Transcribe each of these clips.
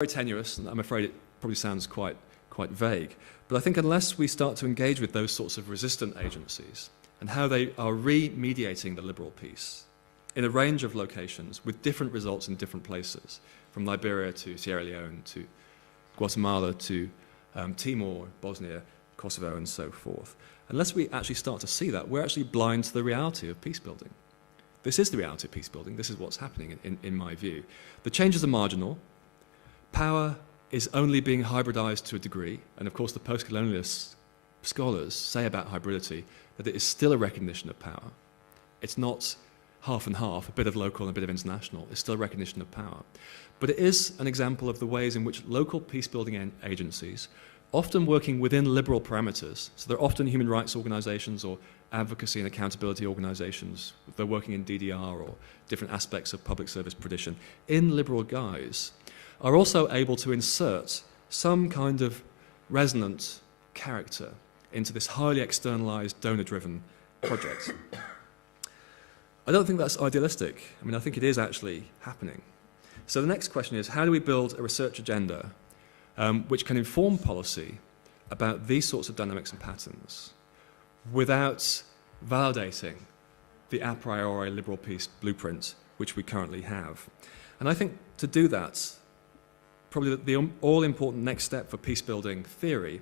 very tenuous, and I'm afraid it probably sounds quite vague. But I think unless we start to engage with those sorts of resistant agencies and how they are remediating the liberal peace in a range of locations with different results in different places, from Liberia to Sierra Leone to Guatemala to Timor, Bosnia, Kosovo, and so forth. Unless we actually start to see that, we're actually blind to the reality of peace building. This is the reality of peace building. This is what's happening in my view. The changes are marginal. Power is only being hybridized to a degree, and of course the post-colonialist scholars say about hybridity that it is still a recognition of power. It's not half and half, a bit of local and a bit of international. It's still a recognition of power. But it is an example of the ways in which local peace-building agencies, often working within liberal parameters, so they're often human rights organizations or advocacy and accountability organizations, they're working in DDR or different aspects of public service tradition, in liberal guise, are also able to insert some kind of resonant character into this highly externalized, donor-driven project. I don't think that's idealistic. I mean, I think it is actually happening. So the next question is, how do we build a research agenda which can inform policy about these sorts of dynamics and patterns without validating the a priori liberal peace blueprint which we currently have? And I think to do that, probably the all-important next step for peace-building theory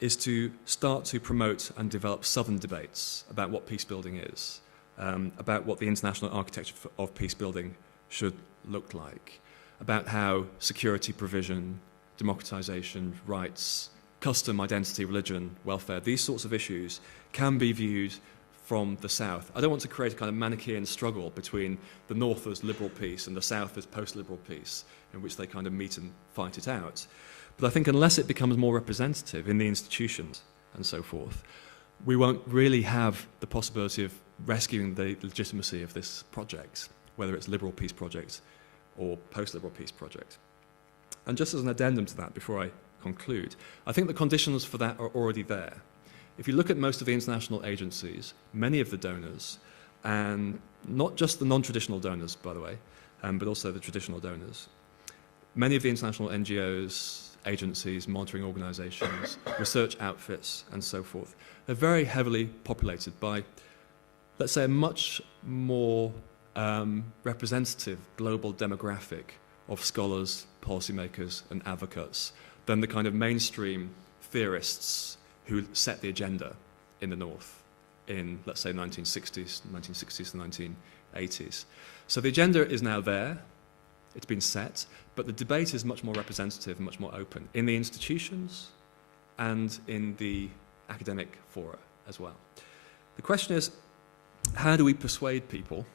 is to start to promote and develop southern debates about what peace-building is, about what the international architecture of peace-building should look like, about how security provision, democratization, rights, custom, identity, religion, welfare, these sorts of issues can be viewed from the South. I don't want to create a kind of Manichaean struggle between the North as liberal peace and the South as post-liberal peace, in which they kind of meet and fight it out. But I think unless it becomes more representative in the institutions and so forth, we won't really have the possibility of rescuing the legitimacy of this project, whether it's liberal peace project or post-liberal peace project. And just as an addendum to that, before I conclude, I think the conditions for that are already there. If you look at most of the international agencies, many of the donors, and not just the non-traditional donors, by the way, but also the traditional donors, many of the international NGOs, agencies, monitoring organizations, research outfits, and so forth, they're very heavily populated by, let's say, a much more representative global demographic of scholars, policymakers, and advocates than the kind of mainstream theorists who set the agenda in the North in, let's say, 1960s to 1980s. So the agenda is now there, it's been set, but the debate is much more representative and much more open in the institutions and in the academic fora as well. The question is, how do we persuade people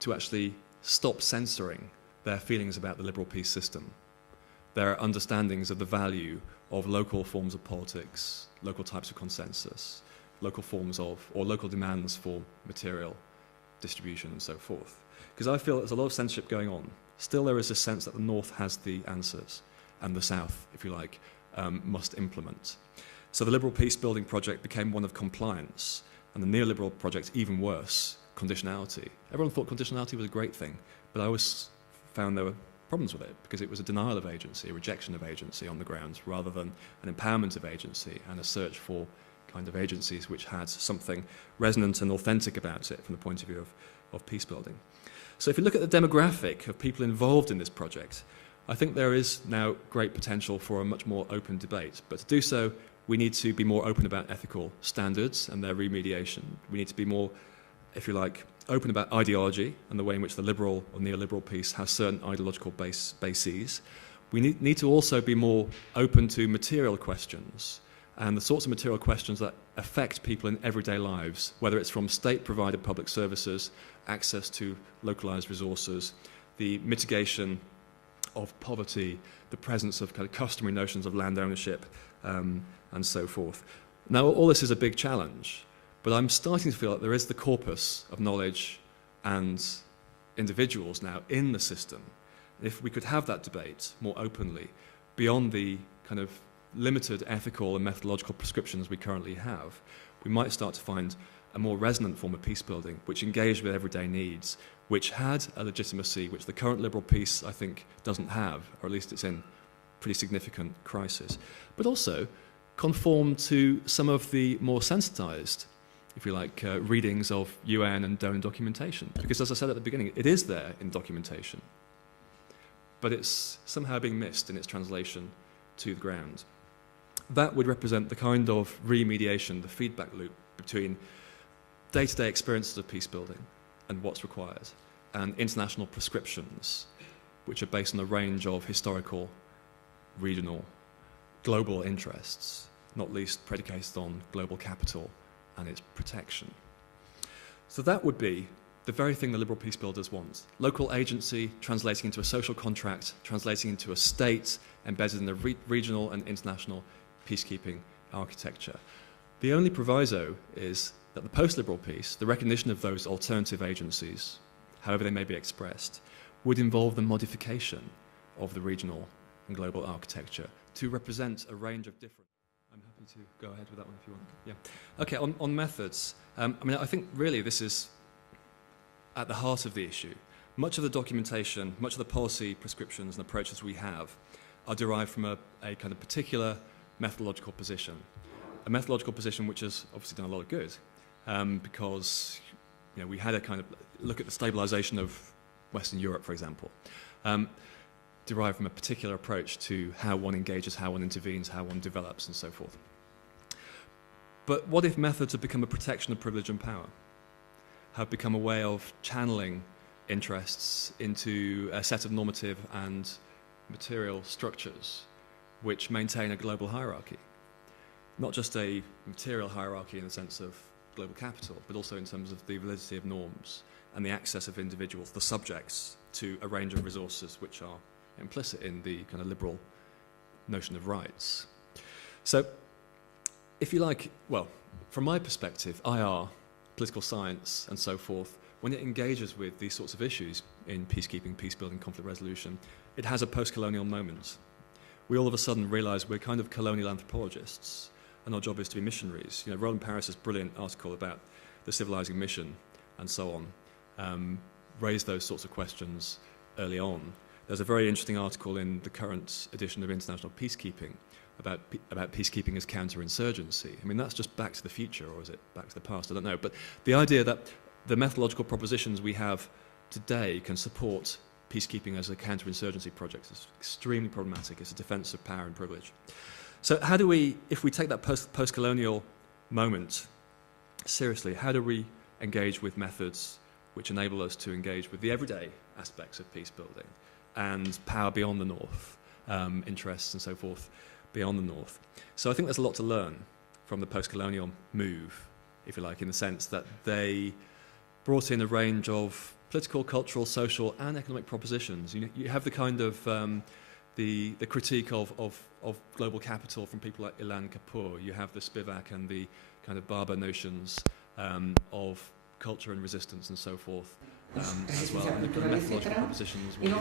to actually stop censoring their feelings about the liberal peace system, their understandings of the value of local forms of politics, local types of consensus, local forms of, or local demands for material distribution and so forth? Because I feel there's a lot of censorship going on. Still there is a sense that the North has the answers and the South, if you like, must implement. So the liberal peace building project became one of compliance, and the neoliberal project even worse, conditionality. Everyone thought conditionality was a great thing, but I always found there were problems with it because it was a denial of agency, a rejection of agency on the ground, rather than an empowerment of agency and a search for kind of agencies which had something resonant and authentic about it from the point of view of peace building. So if you look at the demographic of people involved in this project, I think there is now great potential for a much more open debate. But to do so, we need to be more open about ethical standards and their remediation. We need to be more, if you like, open about ideology and the way in which the liberal or neoliberal piece has certain ideological bases. We need to also be more open to material questions and the sorts of material questions that affect people in everyday lives, whether it's from state-provided public services, access to localized resources, the mitigation of poverty, the presence of kind of customary notions of land ownership, and so forth. Now, all this is a big challenge, but I'm starting to feel that there is the corpus of knowledge and individuals now in the system. If we could have that debate more openly, beyond the kind of limited ethical and methodological prescriptions we currently have, we might start to find a more resonant form of peace building, which engaged with everyday needs, which had a legitimacy which the current liberal peace, I think, doesn't have, or at least it's in pretty significant crisis, but also conform to some of the more sensitized, if you like, readings of UN and donor documentation. Because as I said at the beginning, it is there in documentation, but it's somehow being missed in its translation to the ground. That would represent the kind of remediation, the feedback loop between day-to-day experiences of peace building and what's required, and international prescriptions, which are based on a range of historical, regional, global interests, not least predicated on global capital and its protection. So that would be the very thing the liberal peace builders want. Local agency translating into a social contract, translating into a state embedded in the regional and international peacekeeping architecture. The only proviso is that the post-liberal peace, the recognition of those alternative agencies, however they may be expressed, would involve the modification of the regional and global architecture to represent a range of different... I'm happy to go ahead with that one if you want. Yeah. Okay, on methods, I mean, I think really this is at the heart of the issue. Much of the documentation, much of the policy prescriptions and approaches we have are derived from a kind of particular methodological position. A methodological position which has obviously done a lot of good, because we had a kind of look at the stabilization of Western Europe, for example, derived from a particular approach to how one engages, how one intervenes, how one develops, and so forth. But what if methods have become a protection of privilege and power, have become a way of channeling interests into a set of normative and material structures which maintain a global hierarchy? Not just a material hierarchy in the sense of global capital, but also in terms of the validity of norms and the access of individuals, the subjects, to a range of resources which are implicit in the kind of liberal notion of rights. So, if you like, well, from my perspective, IR, political science, and so forth, when it engages with these sorts of issues in peacekeeping, peace-building, conflict resolution, it has a post-colonial moment. We all of a sudden realize we're kind of colonial anthropologists, and our job is to be missionaries. Roland Paris's brilliant article about the civilizing mission and so on raised those sorts of questions early on. There's a very interesting article in the current edition of International Peacekeeping about peacekeeping as counterinsurgency. I mean, that's just back to the future, or is it back to the past? I don't know. But the idea that the methodological propositions we have today can support peacekeeping as a counterinsurgency project is extremely problematic. It's a defense of power and privilege. So how do we, if we take that post-colonial moment seriously, how do we engage with methods which enable us to engage with the everyday aspects of peace building and power beyond the North, interests and so forth beyond the North? So I think there's a lot to learn from the post-colonial move, if you like, in the sense that they brought in a range of political, cultural, social and economic propositions. You have the kind of the critique of global capital from people like Ilan Kapoor. You have the Spivak and the kind of Barber notions of culture and resistance and so forth, as well, and the kind of methodological propositions get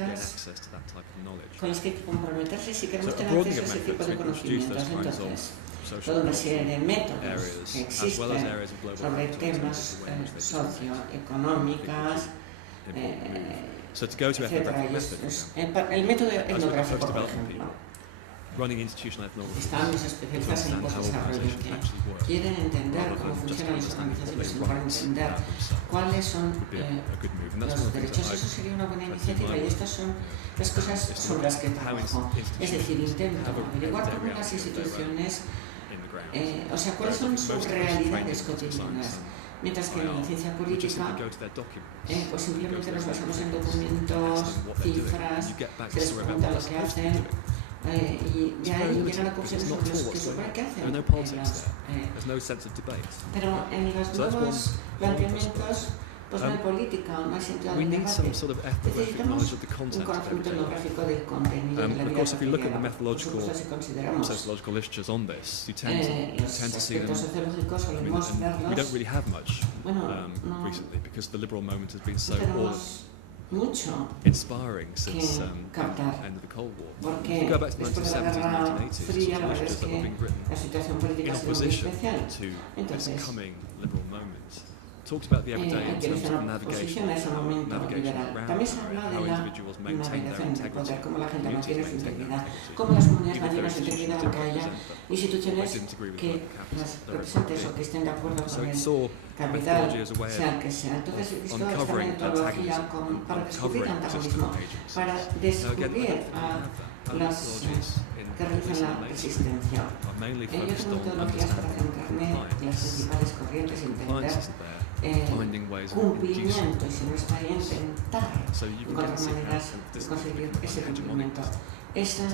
access to that type of knowledge. So a broadening of methods would introduce those kinds of social areas, as well as areas of global So to go to ethnographic method, as a post-development people, running institutional ethnography to understand how organizations actually work, rather than just understanding what they write about themselves, would be a good move. And that's one of the things that I've how institutions have a everyday reality in the ground. O sea, ¿cuáles son sus realidades cotidianas? Mientras que en la ciencia política, pues simplemente nos basamos en documentos, cifras, se les pregunta lo que hacen, y de ahí llegan a conclusiones sobre lo que supone que hacen. Pero en los nuevos planteamientos, pues no hay política, no hay sentido de debate. Necesitamos un conocimiento etnográfico del contenido de la vida cotidiana. Por supuesto, si consideramos los aspectos sociológicos, solemos verlos. We don't really have much recently because the liberal moment has been so inspiring since the end of the Cold War. If you go back to the 1970s and 1980s, initiatives that were being written in opposition to this coming liberal moment talks about the everyday in que terms dicen of navigation, oposición a ese momento navigation liberal. around También the se habla area, de how la individuals maintain their navegación del integrity, poder, cómo la gente communities mantiene su maintain their integridad, integrity, cómo las comunidades even if mantienen their su integridad institutions aunque don't haya represent them. instituciones I didn't agree with que the las capitalist representen directive. o que estén de acuerdo So con it el saw capital, methodology as a way sea el que sea. Entonces, he visto esta uncovering metodología antagonism, para descubrir uncovering antagonismo, resistant agencies. para Now again, I descubrir don't think we a have that. Our las methodologies in que realizan la resistencia. are mainly Ellos focused son on metodologías para understanding centrarme en las principales corrientes, entender compliance isn't there, finding ways of inducing cumplimiento, y si no está ahí, intentar so you can encontrar get the maneras signal de conseguir ese cumplimiento. Esa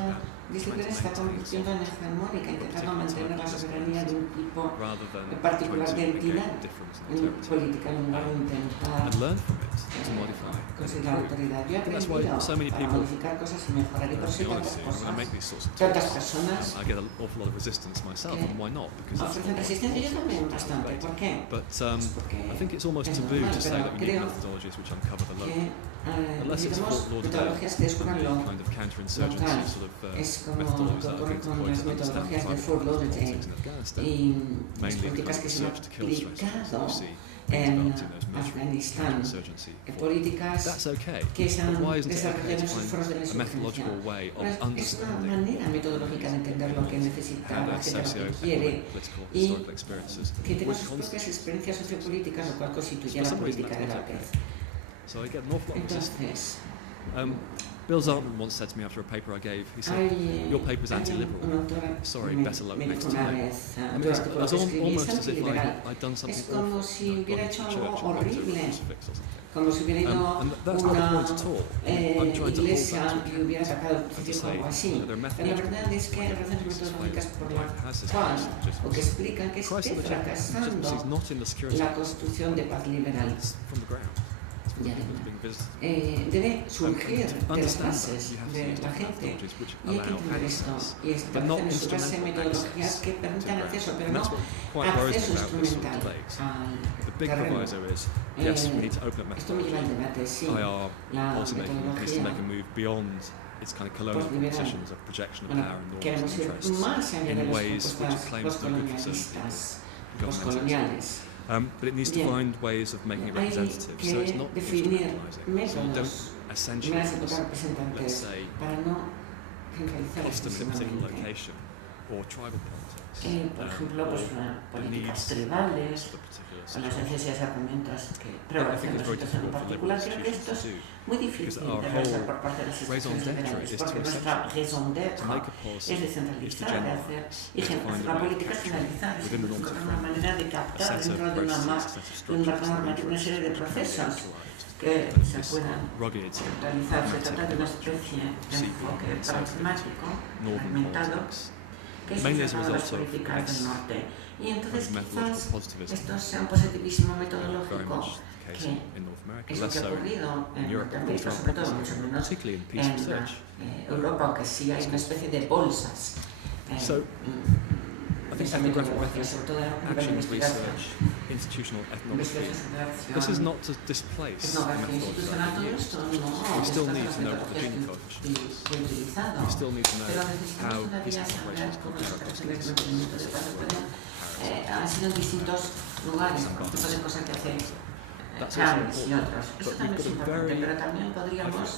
disciplina está convirtiendo en hegemónica, intentando mantener la soberanía de un tipo rather than particular trying de to entidad engage difference in interpretation política en lugar de intentar and learn from it to modify and conseguir la improve. autoridad. Yo he That's why aprendido so many para people, modificar cosas y mejorar, y por to eso be hay honest tantas with you, when I cosas, make these sorts of tantas talks, personas I get an awful lot of resistance myself, and why not? Because that's ofrecen not resistencia. Yo también bastante. ¿Por qué? But Porque I think it's almost es taboo normal, to say pero that we need creo methodologies which uncover the local. Unless it's necesitamos Fort Lauderdale, metodologías que descubran lo kind of counterinsurgency local. sort of Es como methodologies that I ocurre think con deployed las to understand metodologías de private Fort Lauderdale politics in Afghanistan, y las mainly the políticas kind que of se han search to kill strategies that aplicado we see en developed in those military Afganistán, counterinsurgency forces. políticas That's okay, que se han but why isn't it okay desarrollado to en sus foros de la find a insurgencia. methodological way of Es una understanding manera metodológica de entender lo que necesita how la their gente, lo que socio-economic, quiere, political, y historical experiences que tenga would sus propias constitute. experiencias sociopolíticas, lo cual constituye For la some reason, política de that's la not paz. okay. So I get an awful lot of resistance. Entonces, Bill Zartman once said to me after a paper I gave, he said, your paper's anti-liberal. Sorry, better luck next time. I mean, it was almost as if I'd done something es como awful, si like hubiera gone hecho to church algo and gone to a horrible, crucifix or something. como si hubiera ido a And that's not the una point at all. I'm trying to hold iglesia that y hubiera sacado el and to crucifijo o say algo así. that there are Pero la verdad es que hay razones metodológicas por las cuales, o que explican que esté fracasando not in the security, la construcción de paz liberal. it's from the ground. Ya It's being visited. debe surgir de las Understand bases that you have to de use la different gente, methodologies which y hay que allow entender esto access, y but not establecer en su base instrumental metodologías access que to permitan ground. acceso, pero And no that's what quite worries acceso me about this sort of instrumental debate. The al big terreno. proviso is, yes, we need to open up Esto me lleva al methodology. debate, sí. IR La policy making needs to make a metodología move beyond its kind of colonial postliberal. positions of projection of Bueno, power and norms and queremos ir interests más allá de in las ways which propuestas claims to do good for certain people. postcolonialistas, postcoloniales. But it needs to Bien. find ways of making it Hay representative, so que it's not definir instrumentalizing. So you métodos don't essentially maneras de use, votar let's representantes say, para no centralizar custom in a particular excesivamente. location or tribal politics, Por ejemplo, pues, the políticas needs tribales of the particular o las situation. necesidades y argumentos que I think prevalecen en it's la very situación en difficult for particular. liberal Creo que esto institutions to es do, muy difícil because our de realizar whole por parte de las raison instituciones d'être liberales, is porque to nuestra raison to d'être make a policy es is to descentralizar, de hacer generalize, y is to find hacer a una way of política generalizada, es within the norms of encontrar una manera de a captar set of dentro de una processes, de un marco normativo una serie de procesos que se puedan rugged realizar. Se trata de una especie de enfoque pragmático, northern fragmentado, politics, que es mainly as a enfocado a las result of políticas del this norte. Y entonces methodological quizás positivism, esto sea un positivismo very metodológico much the case que in North America, es lo less que ha so ocurrido in en Europe, of Norteamérica, course, sobre todo mucho menos particularly in peace en research. Europa, que sí hay una especie de bolsas. So, I think esa ethnographic metodología, methods, sobre todo a nivel de action investigación. research, institutional ethnography. Investigación, This is not to displace the etnografía methodology institucional, that todo we use. esto no, We still estas need las to know what the metodologías Gini coefficient que is. he utilizado. We still need to know Pero necesitamos how todavía peace saber operations cómo las compare across operaciones de these mantenimiento de paz pueden han sido en distintos lugares, por tipo de cosas que hace Harris y otros. Eso también es importante, pero también podríamos,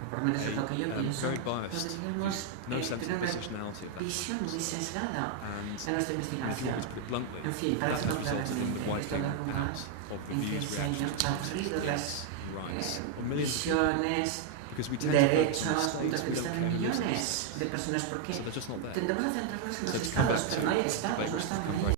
o por lo menos es lo que yo pienso, podríamos no sense tener of una positionality of that. visión muy sesgada And en nuestra if you investigación. want to put it bluntly, En fin, para that has decirlo resulted in the claramente, esto wiping da lugar out of the en que views, se hayan reactions, barrido las rights of millions of visiones, because we tend to focus on derechos, the puntos states, de we vista don't de care who lives in millones them. de personas, porque So they're just not there. tendemos a centrarnos en So los to come estados, back pero to no hay the estados, debate no which has están become ahí. very